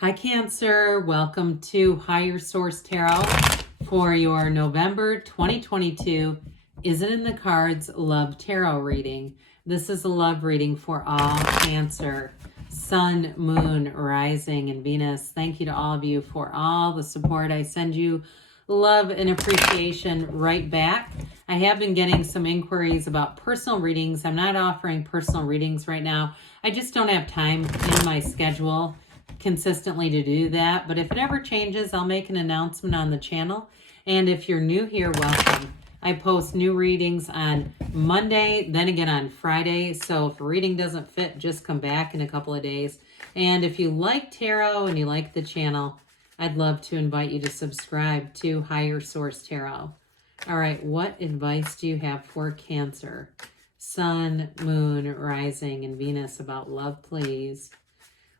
Hi Cancer, welcome to Higher Source Tarot for your November 2022 Is It in the Cards Love Tarot reading. This is a love reading for all Cancer, Sun, Moon, Rising, and Venus. Thank you to all of you for all the support. I send you love and appreciation right back. I have been getting some inquiries about personal readings. I'm not offering personal readings right now. I just don't have time in my schedule consistently to do that, but if it ever changes, I'll make an announcement on the channel. And if you're new here, welcome. I post new readings on Monday, then again on Friday, so if a reading doesn't fit, just come back in a couple of days. And if you like tarot and you like the channel, I'd love to invite you to subscribe to Higher Source Tarot. All right, what advice do you have for Cancer, Sun, Moon, Rising, and Venus about love, please?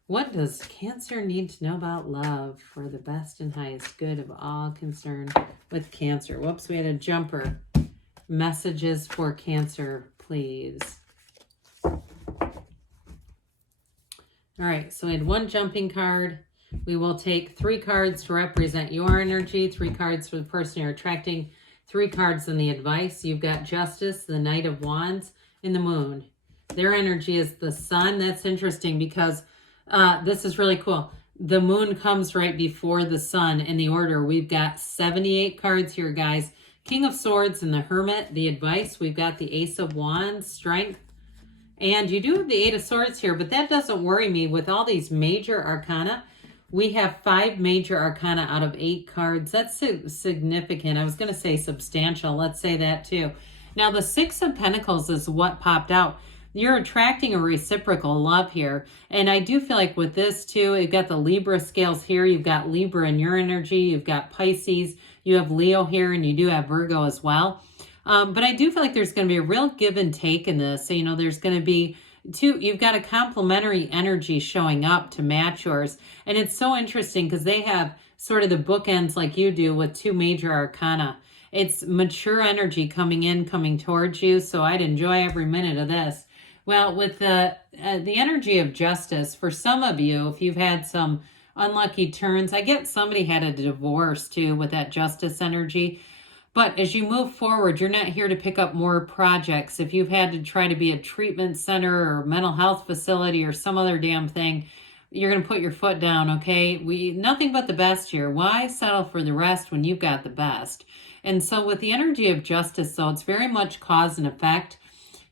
What does Cancer need to know about love for the best and highest good of all concerned with Cancer? Whoops, we had a jumper. Messages for Cancer, please. All right, so we had one jumping card. We will take 3 cards to represent your energy, 3 cards for the person you're attracting, 3 cards in the advice. You've got Justice, the Knight of Wands, and the Moon. Their energy is the Sun. That's interesting because this is really cool. The Moon comes right before the Sun in the order. We've got 78 cards here, guys. King of Swords and the Hermit, the advice. We've got the Ace of Wands, Strength. And you do have the Eight of Swords here, but that doesn't worry me. With all these major arcana, we have 5 major arcana out of 8 cards. That's significant. I was going to say substantial. Let's say that too. Now, the 6 of Pentacles is what popped out. You're attracting a reciprocal love here. And I do feel like with this too, you've got the Libra scales here. You've got Libra in your energy. You've got Pisces. You have Leo here, and you do have Virgo as well. But I do feel like there's going to be a real give and take in this. So, you know, there's going to be you've got a complementary energy showing up to match yours. And it's so interesting because they have sort of the bookends like you do with 2 major arcana. It's mature energy coming in, coming towards you. So I'd enjoy every minute of this. Well, with the energy of Justice, for some of you, if you've had some unlucky turns, I get somebody had a divorce too with that Justice energy. But as you move forward, you're not here to pick up more projects. If you've had to try to be a treatment center or mental health facility or some other damn thing, you're going to put your foot down, okay? Nothing but the best here. Why settle for the rest when you've got the best? And so with the energy of Justice, though, it's very much cause and effect.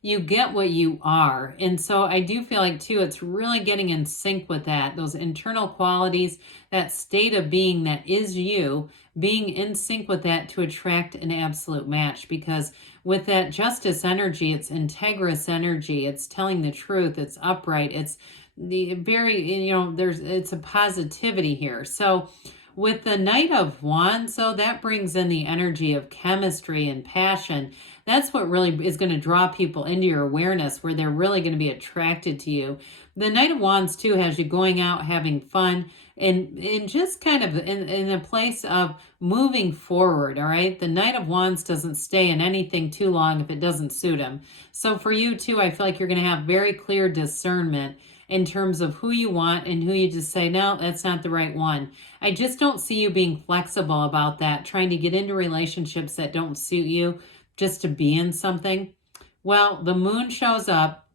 You get what you are. And so I do feel like too, it's really getting in sync with that, those internal qualities, that state of being that is you, being in sync with that to attract an absolute match. Because with that Justice energy, it's integrous energy, it's telling the truth, it's upright, it's the very, you know, it's a positivity here. So with the Knight of Wands, so that brings in the energy of chemistry and passion. That's what really is going to draw people into your awareness, where they're really going to be attracted to you. The Knight of Wands, too, has you going out, having fun, and just kind of in a place of moving forward, all right? The Knight of Wands doesn't stay in anything too long if it doesn't suit him. So for you, too, I feel like you're going to have very clear discernment in terms of who you want and who you just say, no, that's not the right one. I just don't see you being flexible about that, trying to get into relationships that don't suit you just to be in something. Well, the Moon shows up,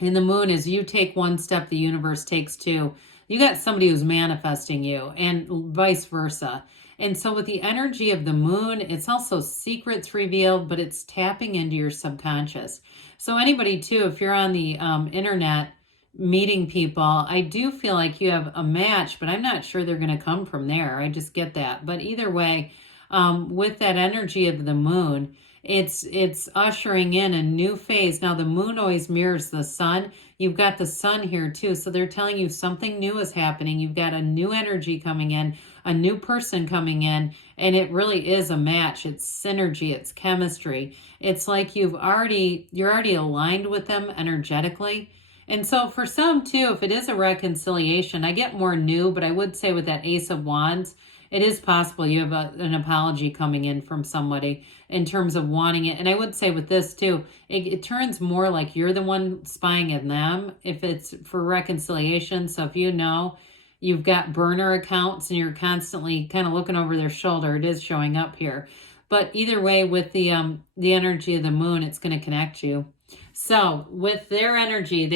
and the Moon is you take 1 step, the universe takes 2. You got somebody who's manifesting you, and vice versa. And so with the energy of the Moon, it's also secrets revealed, but it's tapping into your subconscious. So anybody too, if you're on the internet meeting people, I do feel like you have a match, but I'm not sure they're going to come from there. I just get that. But either way, with that energy of the Moon, it's ushering in a new phase. Now, the Moon always mirrors the Sun. You've got the Sun here too. So they're telling you something new is happening. You've got a new energy coming in, a new person coming in, and it really is a match. It's synergy, it's chemistry. It's like you're already aligned with them energetically. And so for some too, if it is a reconciliation, I get more new, but I would say with that Ace of Wands, it is possible you have an apology coming in from somebody in terms of wanting it. And I would say with this too, it turns more like you're the one spying on them if it's for reconciliation. So if you know you've got burner accounts and you're constantly kind of looking over their shoulder. It is showing up here. But either way, with the energy of the moon, it's going to connect you. So with their energy,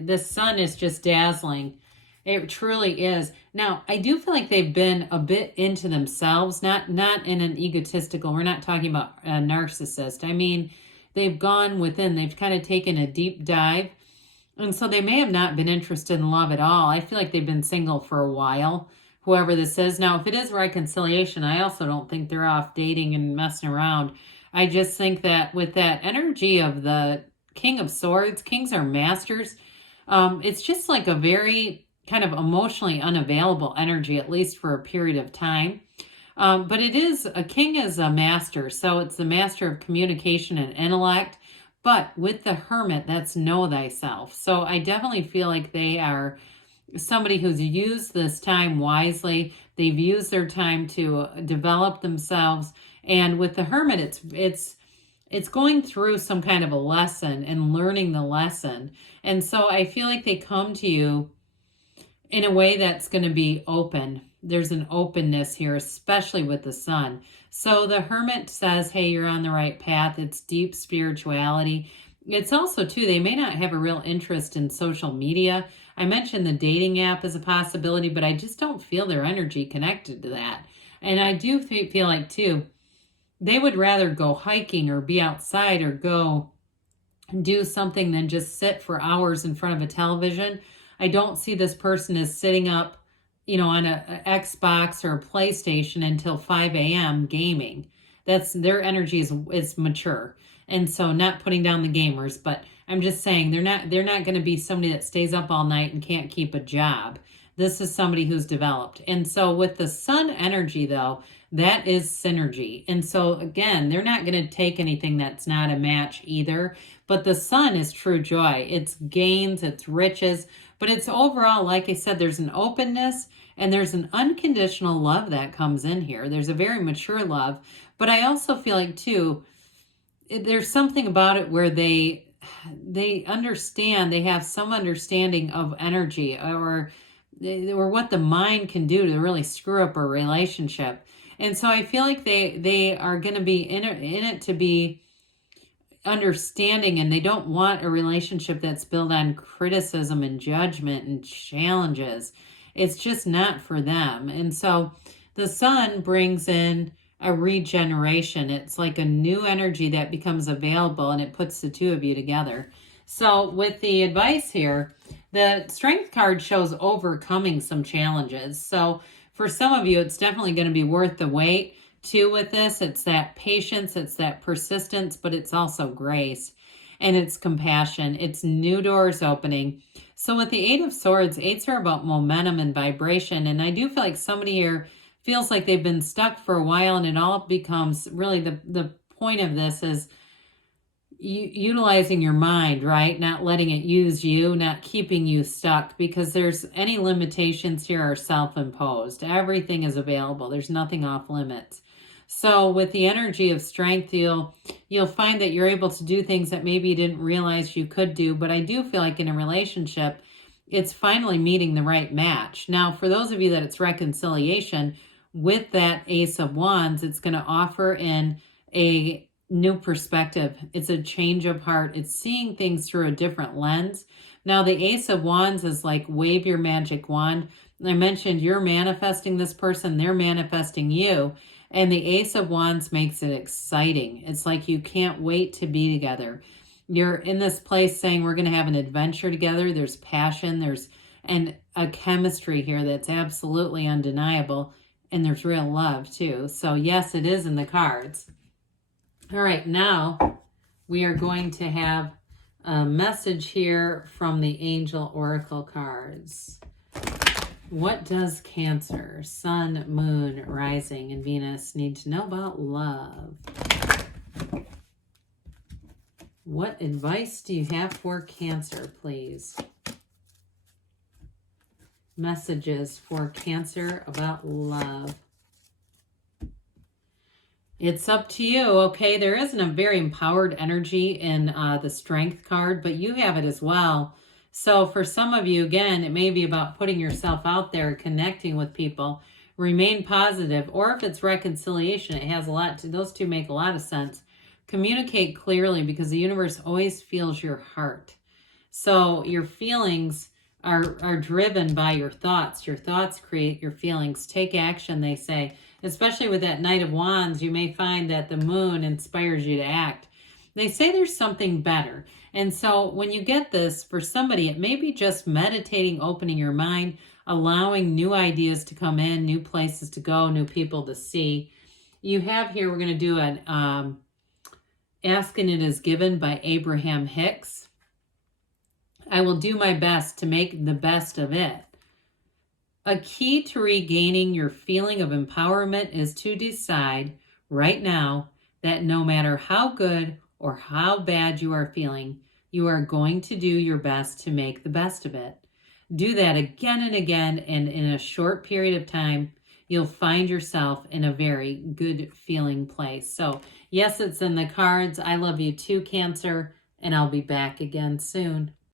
the sun is just dazzling. It truly is. Now, I do feel like they've been a bit into themselves, not in an egotistical, we're not talking about a narcissist. I mean, they've gone within, they've kind of taken a deep dive. And so they may have not been interested in love at all. I feel like they've been single for a while, whoever this is. Now, if it is reconciliation, I also don't think they're off dating and messing around. I just think that with that energy of the King of Swords, kings are masters. It's just like a very kind of emotionally unavailable energy, at least for a period of time. But a king is a master. So it's the master of communication and intellect. But with the hermit, that's know thyself. So I definitely feel like they are somebody who's used this time wisely. They've used their time to develop themselves. And with the hermit, it's going through some kind of a lesson and learning the lesson. And so I feel like they come to you in a way that's going to be open. There's an openness here, especially with the sun. So the hermit says, hey, you're on the right path. It's deep spirituality. It's also, too, they may not have a real interest in social media. I mentioned the dating app as a possibility, but I just don't feel their energy connected to that. And I do feel like, too, they would rather go hiking or be outside or go do something than just sit for hours in front of a television. I don't see this person as sitting up, on a Xbox or a PlayStation until 5 a.m. gaming. That's their energy is mature. And so not putting down the gamers, but I'm just saying they're not going to be somebody that stays up all night and can't keep a job. This is somebody who's developed. And so with the sun energy, though, that is synergy. And so again, they're not going to take anything that's not a match either. But the sun is true joy. It's gains, it's riches, but it's overall, like I said, there's an openness and there's an unconditional love that comes in here. There's a very mature love. But I also feel like, too, there's something about it where they understand, they have some understanding of energy or what the mind can do to really screw up a relationship. And so I feel like they are going to be in it to be understanding, and they don't want a relationship that's built on criticism and judgment and challenges. It's just not for them. And so the sun brings in a regeneration. It's like a new energy that becomes available, and it puts the two of you together. So with the advice here, the strength card shows overcoming some challenges. So for some of you, it's definitely going to be worth the wait. Too, with this, it's that patience, it's that persistence, but it's also grace and it's compassion. It's new doors opening. So with the Eight of Swords, eights are about momentum and vibration. And I do feel like somebody here feels like they've been stuck for a while, and it all becomes really the point of this is utilizing your mind, right? Not letting it use you, not keeping you stuck, because there's any limitations here are self-imposed. Everything is available. There's nothing off limits. So with the energy of strength, you'll find that you're able to do things that maybe you didn't realize you could do. But I do feel like in a relationship, it's finally meeting the right match. Now, for those of you that it's reconciliation, with that Ace of Wands, it's going to offer in a new perspective. It's a change of heart. It's seeing things through a different lens. Now, the Ace of Wands is like wave your magic wand. I mentioned you're manifesting this person, they're manifesting you. And the Ace of Wands makes it exciting. It's like you can't wait to be together. You're in this place saying we're going to have an adventure together. There's passion. There's a chemistry here that's absolutely undeniable. And there's real love too. So yes, it is in the cards. All right, now we are going to have a message here from the Angel Oracle cards. What does Cancer, Sun, Moon, Rising, and Venus need to know about love? What advice do you have for Cancer, please? Messages for Cancer about love. It's up to you, okay? There isn't a very empowered energy in the Strength card, but you have it as well. So for some of you, again, it may be about putting yourself out there, connecting with people, remain positive, or if it's reconciliation, it has a lot to, those two make a lot of sense. Communicate clearly because the universe always feels your heart. So your feelings are driven by your thoughts. Your thoughts create your feelings. Take action, they say. Especially with that Knight of Wands, you may find that the moon inspires you to act. They say there's something better. And so when you get this, for somebody, it may be just meditating, opening your mind, allowing new ideas to come in, new places to go, new people to see. You have here, we're going to do an Ask and It Is Given by Abraham Hicks. I will do my best to make the best of it. A key to regaining your feeling of empowerment is to decide right now that no matter how good or how bad you are feeling, you are going to do your best to make the best of it. Do that again and again, and in a short period of time, you'll find yourself in a very good feeling place. So yes, it's in the cards. I love you too, Cancer, and I'll be back again soon.